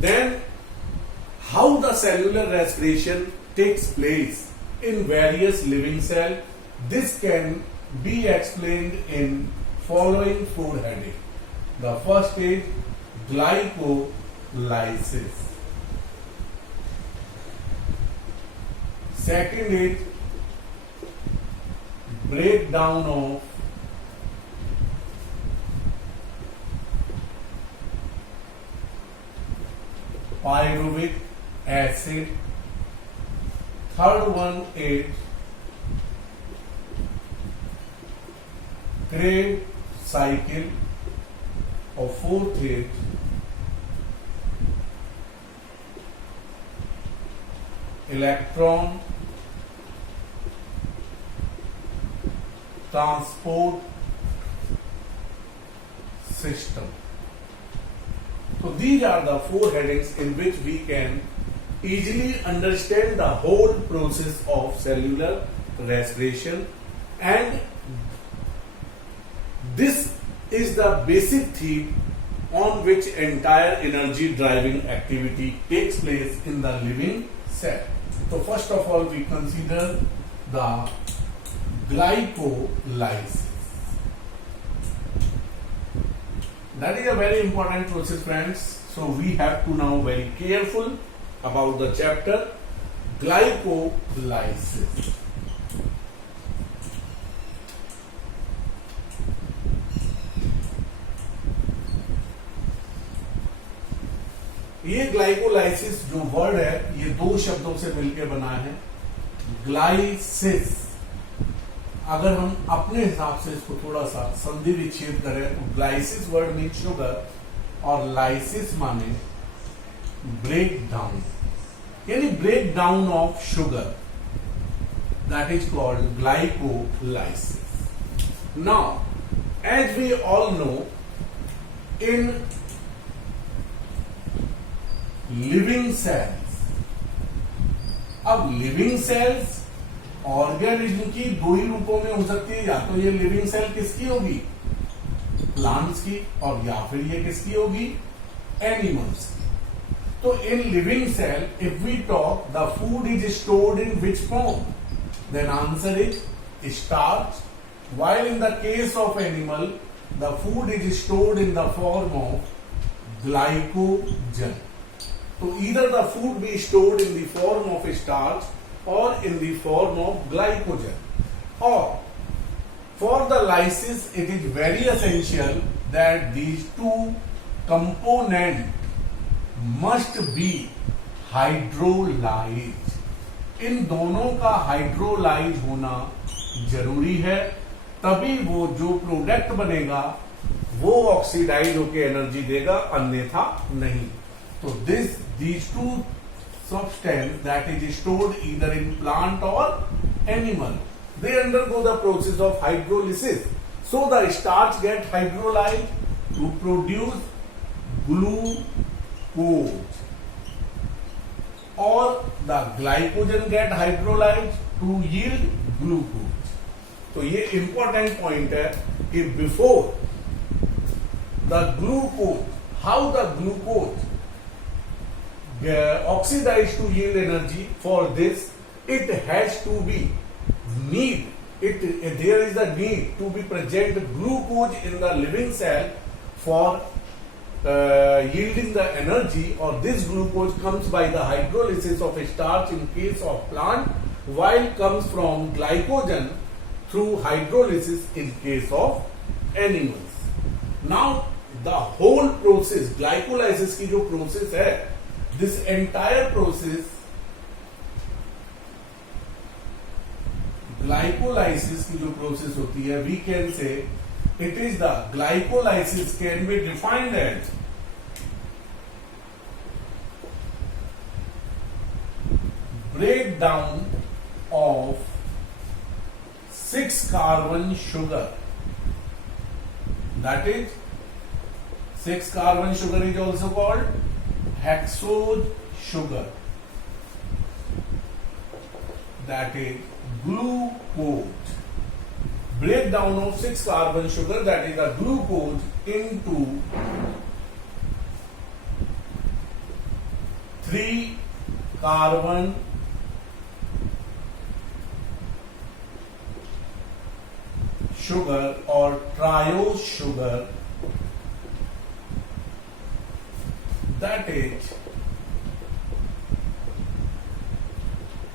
Then, how the cellular respiration takes place in various living cells, this can be explained in following four headings. The first is glycolysis. Second is breakdown of pyruvic acid. Third one is Krebs cycle, or fourth is electron transport system. So these are the four headings in which we can easily understand the whole process of cellular respiration, and this is the basic theme on which entire energy driving activity takes place in the living cell. So first of all, we consider the glycolysis. That is a very important process, friends. So we have to now very careful about the chapter glycolysis. ये glycolysis जो word है ये दो शब्दों से मिलकर बना है. ग्लाइसिस, अगर हम अपने हिसाब से इसको थोड़ा सा संधि विच्छेद करें तो ग्लाइसिस वर्ड मीन शुगर और लाइसिस माने ब्रेक डाउन, यानी break down of sugar. That is called glycolysis. Now as we all know, in living cells, अब लिविंग सेल्स ऑर्गेनिज्म की दो ही रूपों में हो सकती है. या तो ये लिविंग सेल किसकी होगी, प्लांट्स की, और या फिर ये किसकी होगी, एनिमल्स की. तो in living cell if we talk the food is stored in which form, then answer is starch. while in the case of animal the food is stored in the form of glycogen. So either the food be stored in the form of starch or in the form of glycogen. Or for the lysis it is very essential that these two components must be hydrolyzed. इन दोनों का hydrolyse होना जरूरी है, तभी वो जो product बनेगा वो ऑक्सीडाइज होकर एनर्जी देगा, अन्यथा नहीं. तो these two substances that is stored either in plant or animal, they undergo the process of hydrolysis. So the starch get hydrolyzed to produce glucose, or the glycogen get hydrolyzed to yield glucose. तो ये important point है कि before the glucose, how the glucose oxidized to yield energy, for this it has to be there is a need to be present glucose in the living cell for yielding the energy, or this glucose comes by the hydrolysis of starch in case of plant, while comes from glycogen through hydrolysis in case of animals. Now the whole process, glycolysis की जो process है, this entire process, glycolysis की जो process होती है, we can say it is the glycolysis can be defined as breakdown of 6-carbon sugar. That is 6-carbon sugar is also called hexose sugar. That is glucose. Breakdown of 6-carbon sugar, that is the glucose, into 3 carbon sugar or triose sugar, that is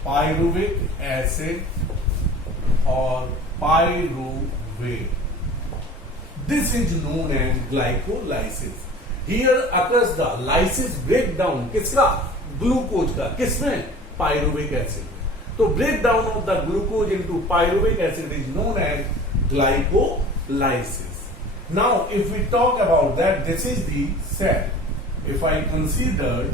pyruvic acid or pyruvate. This is known as glycolysis. Here occurs the lysis breakdown. किसका? Glucose का. किसमें? Pyruvic acid. तो breakdown of the glucose into pyruvic acid is known as glycolysis. Now, if we talk about that, this is the cell. If I consider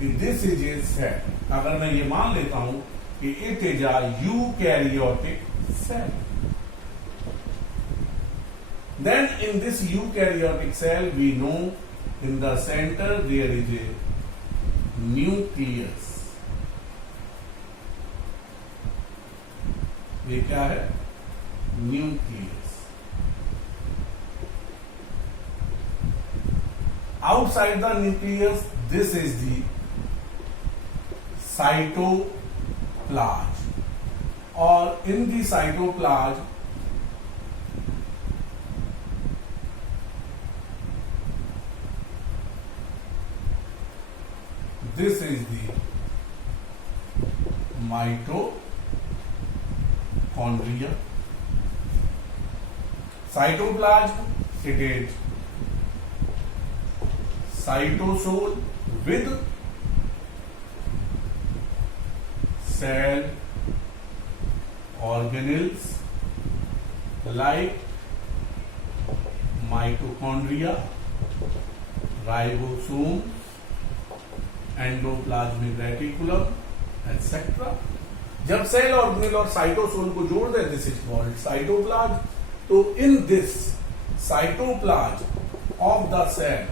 कि this is a cell, अगर मैं ये मान लेता हूं कि it is a eukaryotic cell, then in this eukaryotic cell we know in the center there is a nucleus. ये क्या है? Nucleus. Outside the nucleus, this is the cytoplasm, or in the cytoplasm this is the mitochondria. Cytoplasm, it is cytosol with cell organelles like mitochondria, ribosomes, endoplasmic reticulum etc. जब cell organelle और cytosol को जोड़ दे, this is called cytoplasm. तो in this cytoplasm of the cell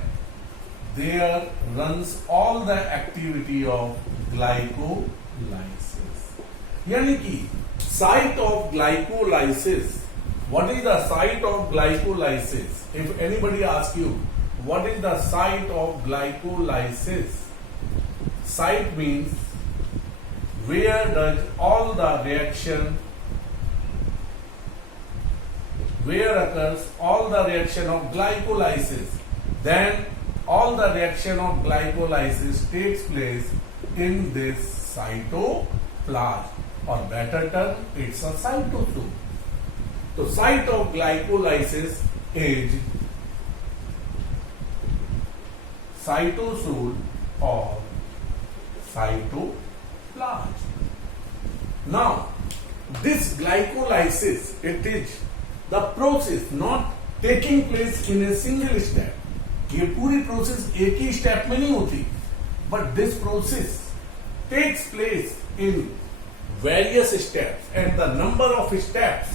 there runs all the activity of glycolysis. यानी कि site of glycolysis. What is the site of glycolysis? If anybody ask you what is the site of glycolysis, site means where does all the reaction, where occurs all the reaction of glycolysis, then all the reaction of glycolysis takes place in this cytoplasm, or better term, it's a cytosol. So site of glycolysis is cytosol or cytoplasm. Now, this glycolysis, it is the process not taking place in a single step. ये पूरी process एक ही step में नहीं होती, but this process takes place in various steps, and the number of steps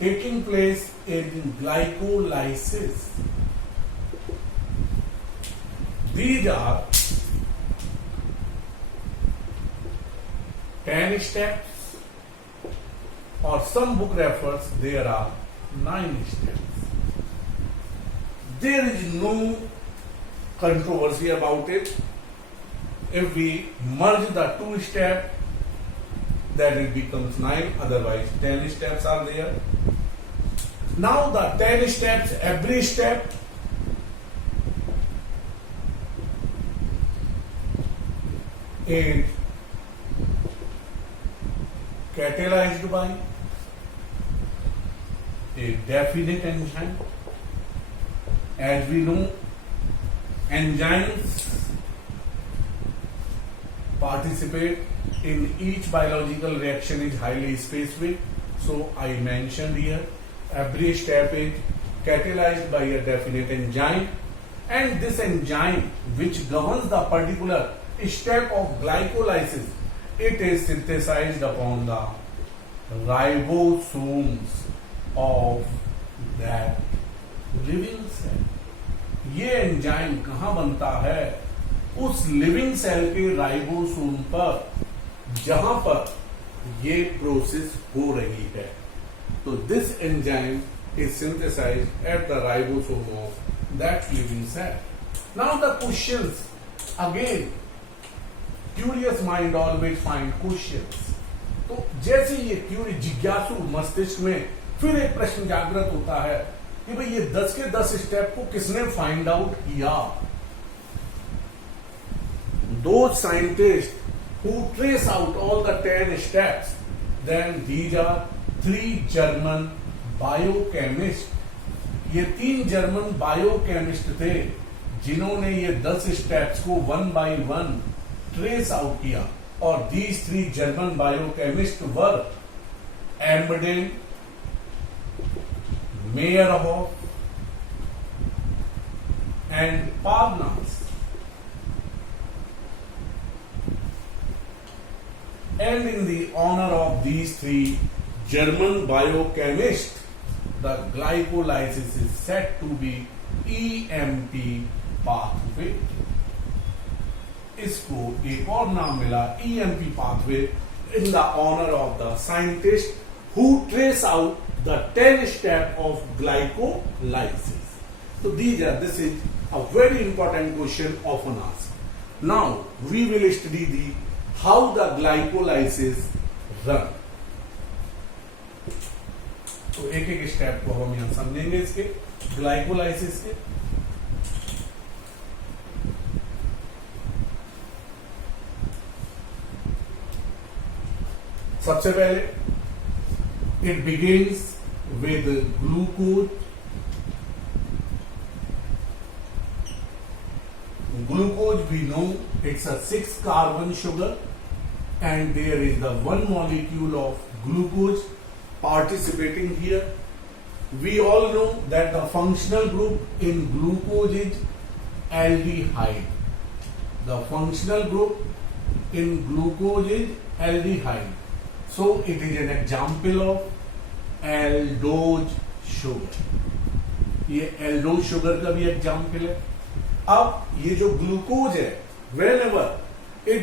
taking place in glycolysis. These are 10 steps, or some book refers there are 9 steps. There is no controversy about it. If we merge the 2 steps, then it becomes 9, otherwise 10 steps are there. Now the 10 steps, every step is catalyzed by a definite enzyme. As we know, enzymes participate in each biological reaction is highly specific. So I mentioned here, every step is catalyzed by a definite enzyme, and this enzyme which governs the particular step of glycolysis, it is synthesized upon the ribosomes of that living cell. ये enzyme कहाँ बनता है? उस living cell के ribosome पर, जहां पर ये प्रोसेस हो रही है. तो this enzyme is synthesized at the ribosome of that living cell. Now the questions again, curious mind always find questions. तो जैसे ये क्यूरी जिज्ञासु मस्तिष्क में फिर एक प्रश्न जागृत होता है कि भाई ये 10 के 10 स्टेप को किसने फाइंड आउट किया. Those scientists who trace out all the 10 steps, then these are 3 German biochemists. ये 3 जर्मन बायोकेमिस्ट थे जिन्होंने ये 10 स्टेप्स को 1 by 1 ट्रेस आउट किया. और these 3 German biochemist were Embden, Meyerhof and Parnas. And in the honor of these 3 German biochemists, the glycolysis is said to be EMP pathway. इसको एक और नाम मिला EMP pathway in the honor of the scientist who trace out the 10 step of glycolysis. So this is a very important question often asked. Now we will study the how the glycolysis run. तो एक एक step को हम यहां समझेंगे इसके glycolysis के. सबसे पहले it begins with glucose. Glucose we know it's a 6 carbon sugar and there is the one molecule of glucose participating here. We all know that the functional group in glucose is aldehyde. The functional group in glucose is aldehyde. So it is an example of aldose sugar. ये aldose sugar का भी example है. अब ये जो glucose है, whenever it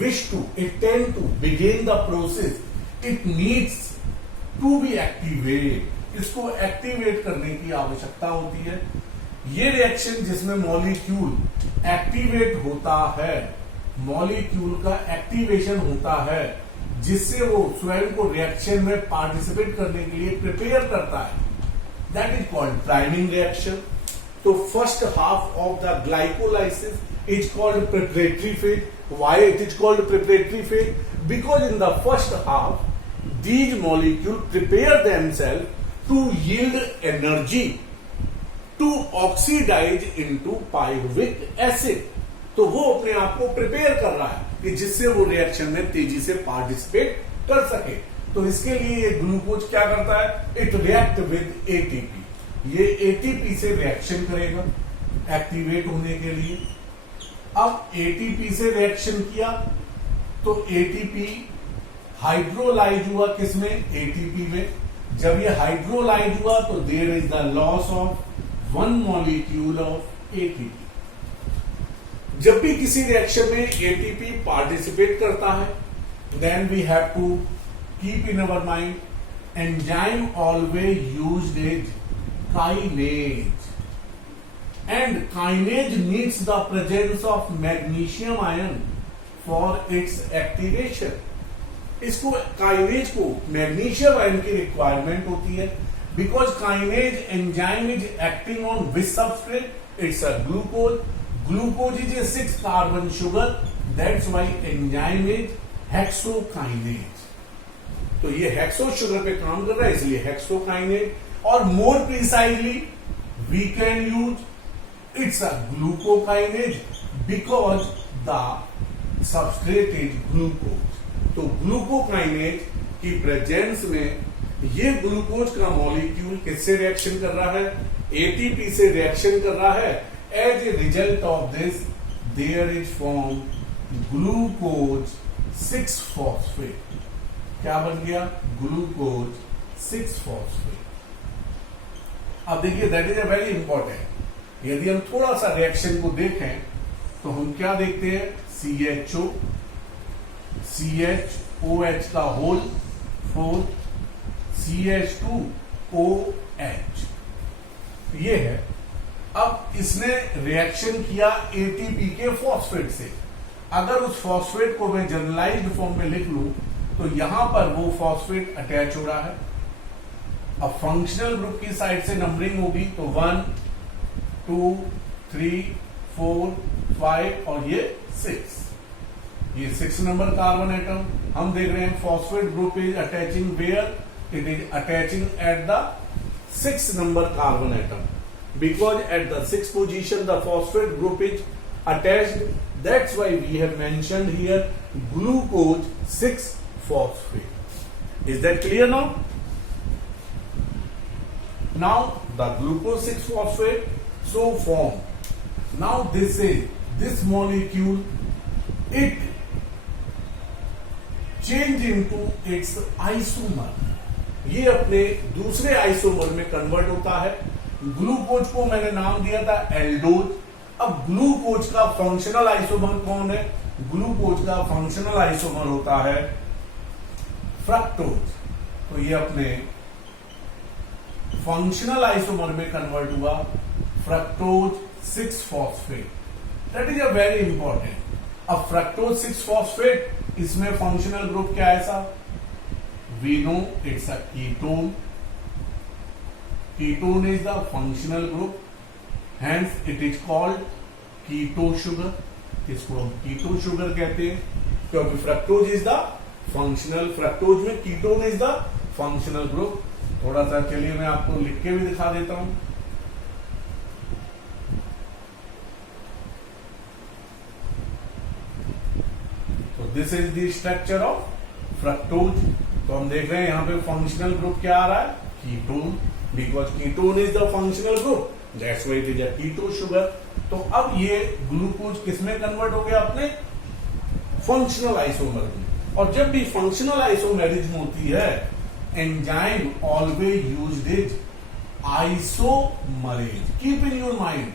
wish to, it tend to begin the process, it needs to be activate. इसको activate करने की आवश्यकता होती है. ये रिएक्शन जिसमें मॉलिक्यूल एक्टिवेट होता है, मॉलिक्यूल का एक्टिवेशन होता है जिससे वो स्वयं को रिएक्शन में पार्टिसिपेट करने के लिए प्रिपेयर करता है, that is called priming reaction. तो first half of the glycolysis is called preparatory phase. Why it is called preparatory phase? Because in the first half these molecules prepare themselves to yield energy to oxidize into pyruvic acid. तो वो अपने आप को prepare कर रहा है कि जिससे वो रिएक्शन में तेजी से पार्टिसिपेट कर सके. तो इसके लिए ये ग्लूकोज क्या करता है? It react with ATP. ये एटीपी से रिएक्शन करेगा एक्टिवेट होने के लिए. अब एटीपी से रिएक्शन किया तो एटीपी हाइड्रोलाइज हुआ किसमें? एटीपी में. जब ये हाइड्रोलाइज हुआ तो there is the loss of one molecule of ATP. जब भी किसी रिएक्शन में एटीपी पार्टिसिपेट करता है, then we have to keep in our mind enzyme always used as kinase, and kinase needs the presence of magnesium ion for its activation. इसको kinase को magnesium ion की requirement होती है because kinase enzyme is acting on which substrate? It's a glucose. Glucose is a 6 carbon sugar, that's why enzyme is hexokinase. तो ये hexo sugar पे काम कर रहा है इसलिए हेक्सोकाइनेज. और more precisely we can use it's a glucokinase because the substrate is glucose. तो ग्लूकोकाइनेज की प्रेजेंस में ये ग्लूकोज का मॉलिक्यूल किससे रिएक्शन कर रहा है? एटीपी से रिएक्शन कर रहा है. As a result of this there is form glucose 6-फॉस्फेट. क्या बन गया? ग्लूकोज 6-फॉस्फेट. अब देखिए that is a very important. यदि हम थोड़ा सा रिएक्शन को देखें तो हम क्या देखते हैं? CHO, CHOH का होल 4, CH2OH, ये है। अब इसने रिएक्शन किया एटीपी के फॉस्फेट से। अगर उस फॉस्फेट को मैं जनरलाइज्ड फॉर्म में लिख लूं तो यहां पर वो फॉस्फेट अटैच हो रहा है। अब फंक्शनल ग्रुप की साइड से नंबरिंग होगी तो 1 2 3 4 5 और ये 6, ये 6 नंबर कार्बन एटम। हम देख रहे हैं phosphate group is attaching where, it is attaching at the 6 number carbon atom, because at the 6th position the phosphate group is attached. That's why we have mentioned here glucose 6-phosphate. Is that clear now? Now the glucose 6-phosphate so formed. Now this molecule, it change into its isomer. ये अपने दूसरे isomer में convert होता है। Glucose को मैंने नाम दिया था एल्डोज। अब ग्लूकोज का फंक्शनल आइसोमर कौन है? ग्लूकोज का फंक्शनल आइसोमर होता है फ्रक्टोज। तो ये अपने फंक्शनल आइसोमर में कन्वर्ट हुआ fructose 6-phosphate। That is a very important. अब फ्रक्टोज 6-phosphate, इसमें फंक्शनल ग्रुप क्या है साहब? We know it's a ketone. Ketone is the functional group, hence it is called keto sugar. इसको हम कीटो शुगर कहते हैं क्योंकि fructose is the functional, fructose में ketone is the functional group. थोड़ा सा चलिए मैं आपको लिख के भी दिखा देता हूं। तो this is the structure of fructose. तो हम देख रहे हैं यहां पे फंक्शनल ग्रुप क्या आ रहा है? Ketone, because ketone is the functional group, that's why it is a keto sugar. तो अब ये ग्लूकोज किसमें कन्वर्ट हो गया? अपने फंक्शनल आइसोमर में। और जब भी फंक्शनल आइसोमेरिज्म होती है, enzyme always used is isomerase. Keep in your mind,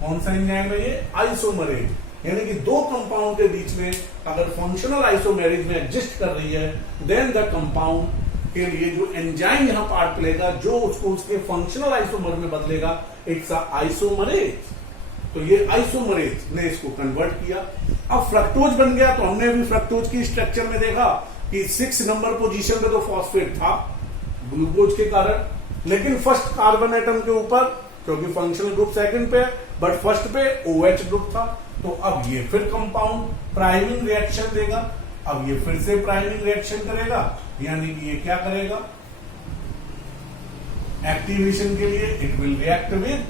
कौन सा एंजाइम है ये? आइसोमरेज। यानी कि दो कंपाउंड के बीच में अगर फंक्शनल आइसोमेरिज्म एग्जिस्ट कर रही है, देन द कंपाउंड के लिए जो एंजाइम यहां पार्ट प्लेगा, जो उसको उसके फंक्शनल आइसोमर में बदलेगा, इट्स आइसोमरेज। तो ये आइसोमरेज ने इसको कन्वर्ट किया। अब फ्रक्टोज बन गया। तो हमने अभी फ्रक्टोज की स्ट्रक्चर में देखा कि 6 नंबर पोजीशन पे तो फॉस्फेट था ग्लूकोज के कारण, लेकिन फर्स्ट कार्बन एटम के ऊपर, क्योंकि फंक्शनल ग्रुप सेकंड पे, बट फर्स्ट पे OH ग्रुप था। तो अब ये फिर कंपाउंड प्राइमिंग रिएक्शन देगा। अब ये फिर से प्राइमिंग रिएक्शन करेगा, यानी कि ये क्या करेगा? एक्टिवेशन के लिए it will react with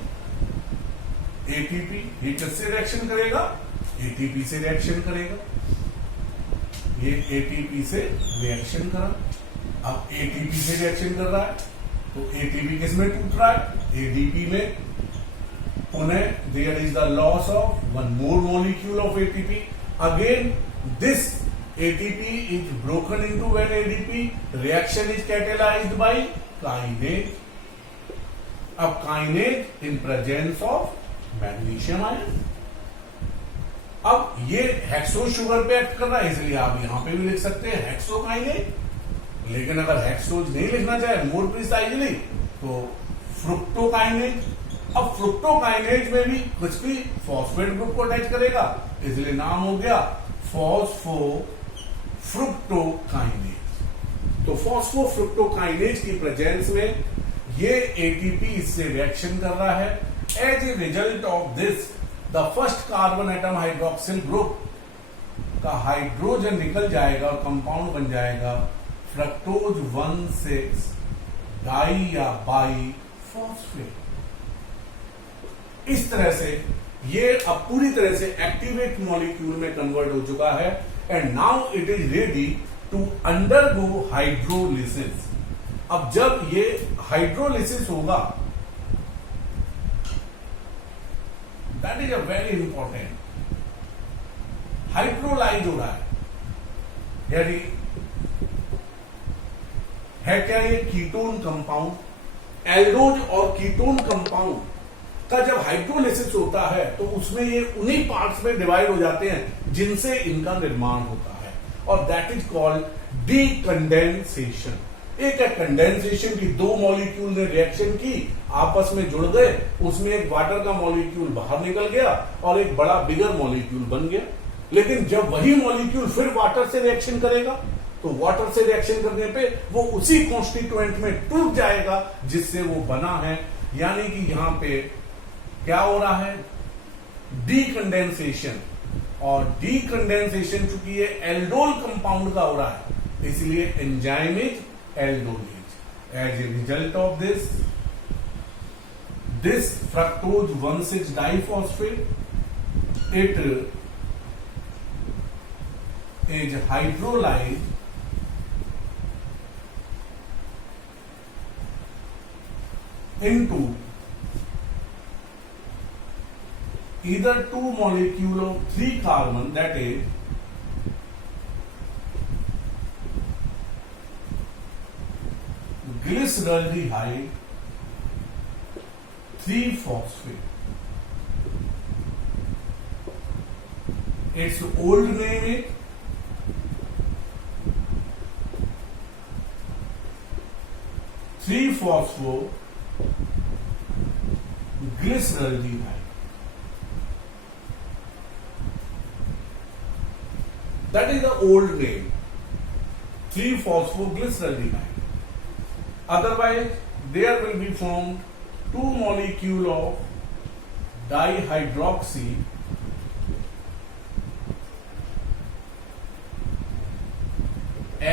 ATP. ये किससे रिएक्शन करेगा? एटीपी से रिएक्शन करेगा। ये एटीपी से रिएक्शन करा। अब एटीपी से रिएक्शन कर रहा है तो एटीपी किसमें टूट रहा है? एडीपी में। पुनः there is the loss of one more molecule of ATP. Again this ATP is broken into when ADP reaction is catalyzed by kinase. अब kinase in presence of magnesium ion। अब ये hexo sugar पे act कर रहा है, इसलिए आप यहां पे भी लिख सकते हैं हेक्सोकाइनेज। लेकिन अगर हेक्सोज नहीं लिखना चाहे मोर प्रिसाइजली तो फ्रुक्टोकाइनेज। अब फ्रुक्टोकाइनेज में भी कुछ भी फॉस्फेट ग्रुप को अटैच करेगा, इसलिए नाम हो गया फॉस्फोफ्रुक्टोकाइनेज। तो फॉस्फोफ्रुक्टोकाइनेज की प्रेजेंस में ये एटीपी इससे रिएक्शन कर रहा है। As a result of this the first carbon atom hydroxyl group का हाइड्रोजन निकल जाएगा और कंपाउंड बन जाएगा फ्रक्टोज 1,6 डाई या बाई फॉस्फेट। इस तरह से ये अब पूरी तरह से एक्टिवेट मॉलिक्यूल में कन्वर्ट हो चुका है and now it is ready to undergo hydrolysis. अब जब ये हाइड्रोलिसिस होगा, that is a very important, hydrolyse हो रहा है, यानी है क्या ये कीटोन कंपाउंड। एल्डोज और कीटोन कंपाउंड का जब हाइड्रोलिसिस होता है तो उसमें ये उन्हीं पार्ट्स में डिवाइड हो जाते हैं जिनसे इनका निर्माण होता है, और दैट इज कॉल्ड डीकंडेंसेशन। एक है कंडेंसेशन की, दो मॉलिक्यूल ने रिएक्शन की, आपस में जुड़ गए, उसमें एक वाटर का मॉलिक्यूल बाहर निकल गया और एक बड़ा बिगर मॉलिक्यूल बन गया। लेकिन जब वही मॉलिक्यूल फिर वाटर से रिएक्शन करेगा तो वाटर से रिएक्शन करने पे वो उसी कॉन्स्टिट्यूएंट में टूट जाएगा जिससे वो बना है। यानी कि यहां पे क्या हो रहा है, डीकंडेंसेशन, और डीकंडेंसेशन चूंकि ये एल्डोल कंपाउंड का हो रहा है इसलिए enzyme is aldolase. As a result of this fructose 1,6 diphosphate, it is hydrolyzed into either two molecule of 3 carbon, that is glyceraldehyde 3-phosphate. Its old name is phospho glyceraldehyde. That is the old name, 3-phospho glyceraldehyde. Otherwise, there will be formed 2 molecule of dihydroxy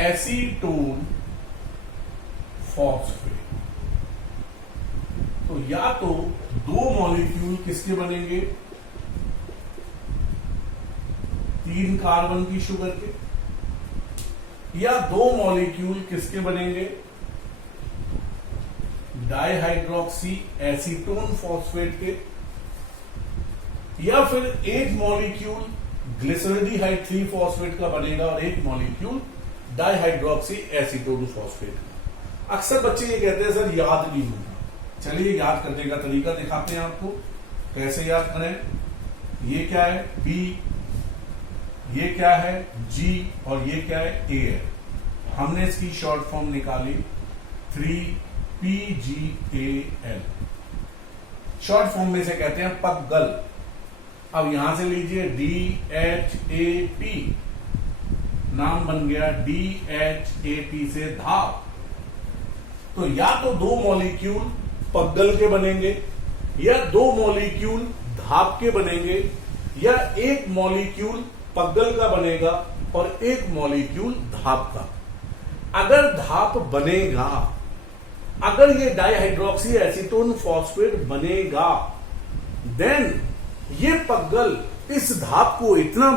acetone phosphate. तो या तो 2 molecule किसके बनेंगे, 3 carbon की sugar के, या 2 molecule किसके बनेंगे, डाइहाइड्रोक्सी एसीटोन फॉस्फेट के, या फिर एक मॉलिक्यूल ग्लिसरॉल्डिहाइड 3-फॉस्फेट का बनेगा और एक मॉलिक्यूल डाइहाइड्रोक्सी एसीटोन फॉस्फेट का। अक्सर बच्चे ये कहते हैं सर याद नहीं होता। चलिए याद करने का तरीका दिखाते हैं आपको, कैसे याद करें। ये क्या है, B, ये क्या है, G, और ये क्या है, A है। हमने इसकी शॉर्ट फॉर्म निकाली 3PGAL। शॉर्ट फॉर्म में से कहते हैं पगल। अब यहां से लीजिए DHAP, नाम बन गया DHAP से धाप। तो या तो 2 मॉलिक्यूल पगल के बनेंगे, या 2 मॉलिक्यूल धाप के बनेंगे, या एक मॉलिक्यूल पगल का बनेगा और एक मॉलिक्यूल धाप का। अगर धाप बनेगा, अगर ये डाइहाइड्रोक्सी एसीटोन फॉस्फेट बनेगा, देन ये पगल इस धाप को इतना